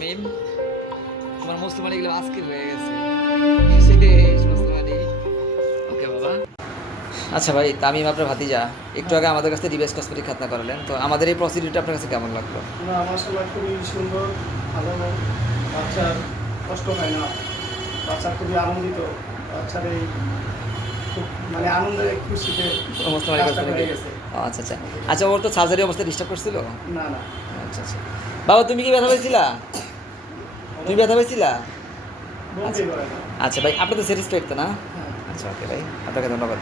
তামিম, তোমার মুসলমানি গুলো আজকে হয়ে গেছে। শেষ মুসলমানি। ওকে বাবা। আচ্ছা ভাই, তামিম আপনার ভাতিজা একটু হ্যাঁ, আগে আমাদের কাছে রিভাইস কসমেটিক খাতনা করালেন, তো আমাদের এই প্রসিডিউরটা আপনার কাছে কেমন লাগলো? না মাশাআল্লাহ খুবই সুন্দর, ভালো। বাচ্চার কষ্ট হয় না, বাচ্চা খুবই আনন্দিত। বাচ্চার এই খুব মানে আনন্দের খুশিতে মুসলমানি কাজটা কসমেটিক। হয়ে গেছে। ও আচ্ছা আচ্ছা। আচ্ছা, ওর তো সার্জারি অবস্থা ডিস্টার্ব করছিল? না না, আচ্ছা আচ্ছা। বাবা তুমি কি ব্যথা পেয়েছিলা? তুমি ব্যথা পেয়েছিলা? বলতেই আচ্ছা পারে না। আচ্ছা ভাই, আপনি তো স্যাটিসফাইড তো না? হ্যাঁ। আচ্ছা ওকে ভাই, আপনাকে ধন্যবাদ।